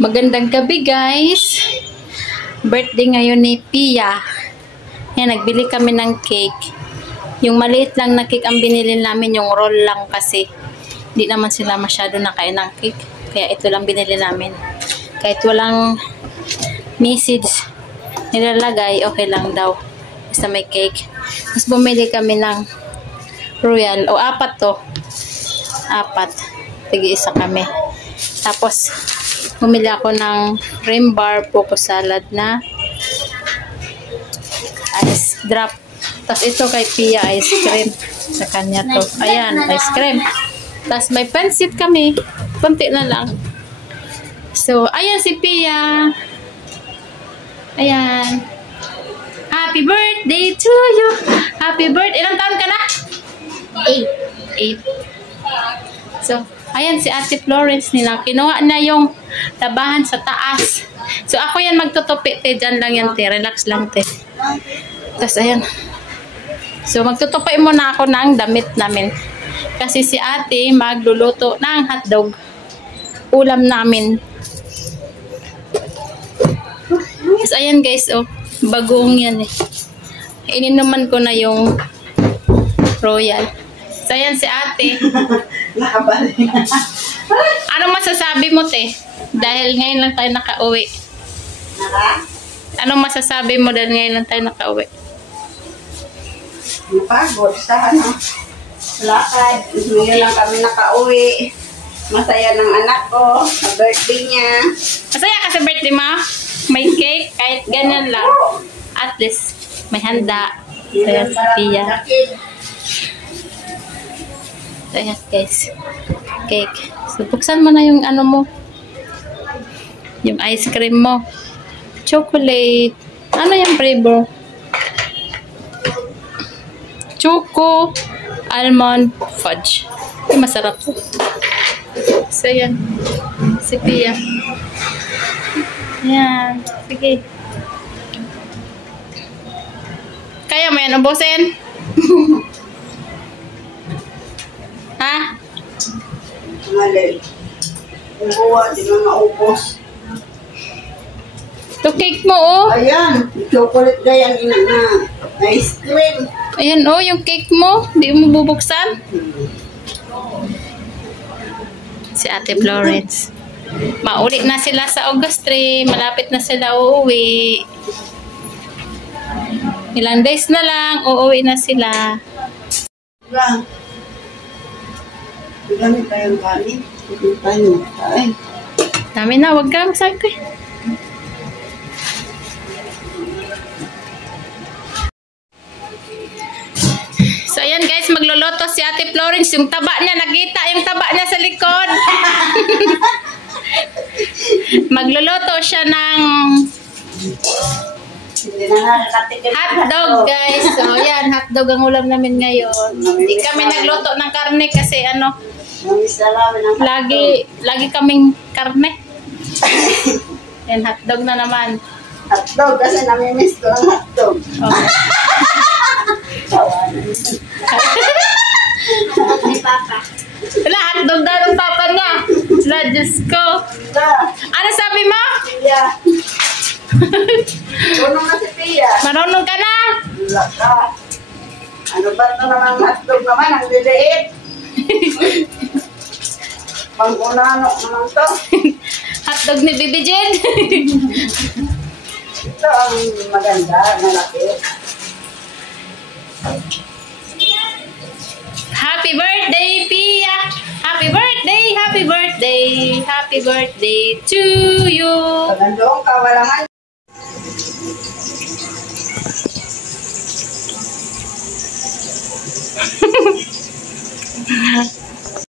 Magandang gabi guys. Birthday ngayon ni Pia. Yan, nagbili kami ng cake. Yung maliit lang na cake ang binili namin, yung roll lang kasi. Hindi naman sila masyado nakain ng cake. Kaya ito lang binili namin. Kahit walang message nilalagay, okay lang daw. Basta may cake. Tapos bumili kami ng royal. O, 4 to. 4. Tig-isa kami. Tapos, bumili ako ng cream bar, poco salad na ice drop. Tapos ito kay Pia, ice cream. Sa kanya to. Ayan, ice cream. Tapos may pansit kami. Kunti na lang. So, ayan si Pia. Ayan. Happy birthday to you. Happy birthday. Ilang taon ka na? 8. So, ayan si Ate Florence nila. Kinuha na yung tabahan sa taas. So, ako yan magtutupi. Diyan lang yan, te. Relax lang, te. Tapos, ayan. So, magtutupi muna ako ng damit namin. Kasi si ate magluluto ng hotdog. Ulam namin. Tapos, ayan guys, oh. Bagong yan eh. Ininuman ko na yung royal. So, ayan si ate. Ano masasabi mo, te? Dahil ngayon lang tayo nakauwi. Ano masasabi mo dahil ngayon lang tayo nakauwi? Napagod sa lakad. Ngayon lang kami nakauwi. Masaya ng anak ko sa birthday niya. Masaya ka sa birthday mo? May cake, kahit ganyan lang. At least, may handa. Ayan si Pia. Ayan guys. Cake. So, buksan mo na yung ano mo. Yung ice cream mo. Chocolate. Ano yung flavor? Choco almond fudge. Ay, masarap po. So, ayan. Si Pia. Ayan. Sige. Kaya mo yan ubusin? Ha? Malay. Kung buwa, di na maupos. Ito cake mo, oh. Ayan. Chocolate gayang ina na. Ice cream. Ayan, oh, yung cake mo. Di mo bubuksan. Si Ate Florence. Mauli na sila sa August 3. Malapit na sila uuwi. Ilang days na lang, uuwi na sila. Lang. Gamit tayong kanin. Tayo. Ay. Dami na, wag ka magsabi. So, ayan guys, magluluto si Ate Florence. Yung taba niya, nakita yung taba niya sa likod. Magluluto siya ng hotdog, guys. So, ayan, hotdog ang ulam namin ngayon. Hindi kami nagluto ng karne kasi ano, lagi kaming karne. Ayan, hotdog na naman. Hotdog kasi namimiss ko ng hotdog. Okay. Ni Papa. Wala, hotdog na ng papa niya. Wala, Diyos ko. Ano sabi mo? Pia. Marunong na si Pia. Marunong ka na? Wala ka. Ano ba ito naman hotdog naman? Ang liliit. Pang-unano naman to. Hotdog ni Bibi Jen. Ito ang maganda, malaki. Happy birthday, Pia! Happy birthday! Happy birthday! Happy birthday to you! Pagandong kawalangan.